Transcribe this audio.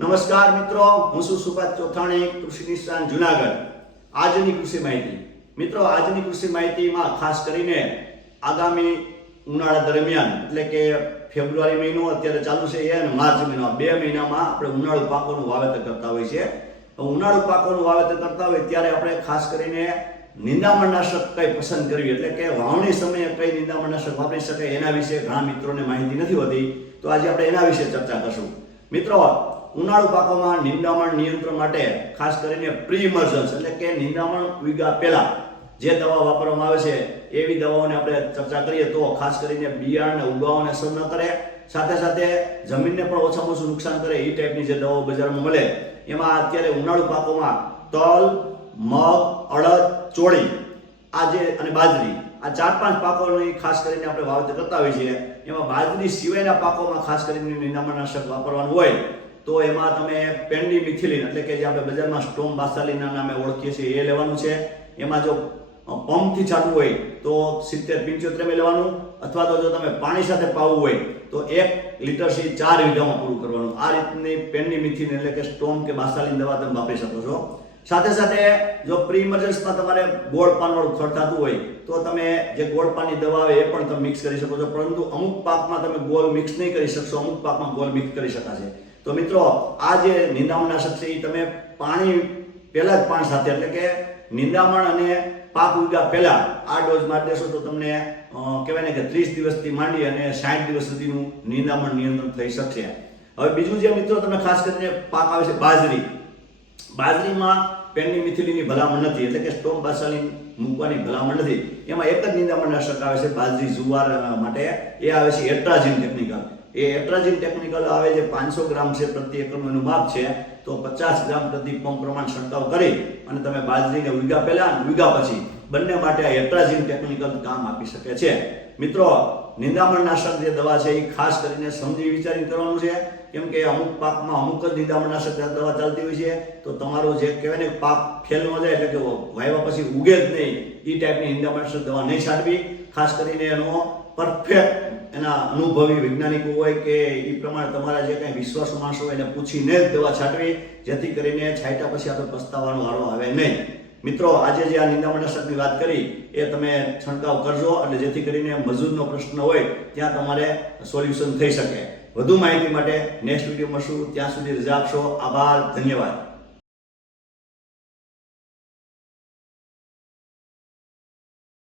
નમસ્કાર મિત્રો, હું છું સુભાષ ચોથાણી, કૃષિ નિષ્ણાંત જુનાગઢ. આજની કૃષિ માહિતી. મિત્રો, આજની કૃષિ માહિતીમાં ખાસ કરીને આગામી ઉનાળા દરમિયાન, એટલે કે ફેબ્રુઆરી મહિનો અત્યારે ચાલુ છે એ અને માર્ચ મહિનો બે મહિનામાં આપણે ઉનાળુ પાકોનું વાવેતર કરતા હોઈએ છીએ. ઉનાળુ પાકોનું વાવેતર કરતા હોય ત્યારે આપણે ખાસ કરીને નિંદામણનાશક કઈ પસંદ કરવી, એટલે કે વાવણી સમયે કઈ નિંદામણનાશક વાપરી શકાય એના વિશે ઘણા મિત્રોને માહિતી નથી હોતી. તો આજે આપણે એના વિશે ચર્ચા કરશું. મિત્રો ઉનાળુ પાકોમાં નિંદામણ નિયંત્રણ માટે ખાસ કરીને પ્રી ઇમર્જન્સ એટલે કે નિંદામણ વીગા પહેલા જે દવા વાપરવામાં આવે છે, એવી દવાઓને આપણે ચર્ચા કરીએ તો ખાસ કરીને બિયારણને ઉગાવાને અસર ન કરે. સાથે સાથે જમીનને પણ ઓછામાં ઓછું નુકસાન કરે એ ટાઈપની જે દવાઓ બજારમાં મળે, એમાં અત્યારે ઉનાળુ પાકોમાં તલ, મગ, અડદ, ચોળી આ જે અને બાજરી, આ ચાર પાંચ પાકોની ખાસ કરીને આપણે વાવેતર કરતા હોઈએ છીએ. એમાં બાજરી સિવાયના પાકોમાં ખાસ કરીને નિંદામણનાશક વાપરવાનું હોય. તો એમાં તમે પેન્ડી મિથિલિન એટલે કે જે આપણે બજારમાં સ્ટોમ બાસાલીના નામે ઓળખીએ છીએ, એ લેવાનું છે. એમાં જો પંપથી ચાલવું હોય તો સિત્તેર, પંચોતેર એમ લેવાનું અથવા તો જો તમે પાણી સાથે પાવું હોય તો એક લીટરથી ચાર વીઘામાં પૂરું કરવાનું. આ રીતની પેન્ડી મિથિન એટલે કે સ્ટોમ કે બાસાલીન દવા તમે વાપરી શકો છો. સાથે સાથે જો પ્રી ઇમરજન્સમાં તમારે ગોળ પાનવાળું ખડ થતું હોય તો તમે જે ગોળ પાનની દવા આવે એ પણ તમે મિક્સ કરી શકો છો. પરંતુ અમુક પાકમાં તમે ગોળ મિક્સ નહીં કરી શકશો. અમુક પાકમાં ગોળ મિક્સ કરી શકાશે. તો મિત્રો, આ જે નિંદામણનાશક છે એ તમે પાણી, પહેલા જ પાણી સાથે, એટલે કે નિંદામણ અને પાક ઉગ્યા પહેલા આ ડોઝ મારી દેશો તો તમને કહેવાય ને કે ત્રીસ દિવસથી માંડી અને સાઠ દિવસ સુધીનું નિંદામણ નિયંત્રણ થઈ શકશે. હવે બીજું જે મિત્રો તમે ખાસ કરીને પાક આવે છે, બાજરી. બાજરીમાં પેનની મિથિલીની ભલામણ નથી, એટલે કે સ્ટોમ બાસાલી મૂકવાની ભલામણ નથી. એમાં એક જ નિંદામણનાશક આવે છે, બાજરી જુવાર માટે. એ આવે છે, એટ્રાજિન ટેકનિકલ એ એટ્રાજિન ટેકનિકલ આવે છે પાંચસો ગ્રામ છે પ્રતિ એકરનું એનું માપ છે, તો પચાસ ગ્રામ પ્રતિ પંપ પ્રમાણ છંટકાવ કરી અને તમે બાજરીને ઉગા પહેલાં વીઘા પછી બંને માટે આ એટ્રાજિન ટેકનિકલ કામ આપી શકે છે. મિત્રો નિંદામણનાશક જે દવા છે એ ખાસ કરીને સમજી વિચારીને કરવાનું છે, કેમ કે અમુક પાકમાં અમુક જ નિંદામણનાશક દવા ચાલતી હોય છે, તો તમારો જે કહેવાય ને પાક ફેલ ન જાય એટલે કે વાયવા પછી ઉગે જ નહીં. એ ટાઈપની નિંદામણનાશક દવા નહીં છાંટવી. ખાસ કરીને એનો પરફેક્ટ એના અનુભવી વૈજ્ઞાનિકો હોય કે એ પ્રમાણે તમારા જે કંઈ વિશ્વાસુ માણસો હોય એને પૂછીને જ દવા છાંટવી. જેથી કરીને છાંટ્યા પછી આપણે પસ્તાવાનો વારો આવે નહીં. મિત્રો, આજે જે આ નિંદામણનાશકની વાત કરી, એ તમે છંટકાવ કરજો એટલે જેથી કરીને મજૂરનો પ્રશ્ન હોય, ત્યાં તમારે સોલ્યુશન થઈ શકે. વધુ માહિતી માટે નેક્સ્ટ વીડિયો મળશું. ત્યાં સુધી રજા આપશો. આભાર. ધન્યવાદ.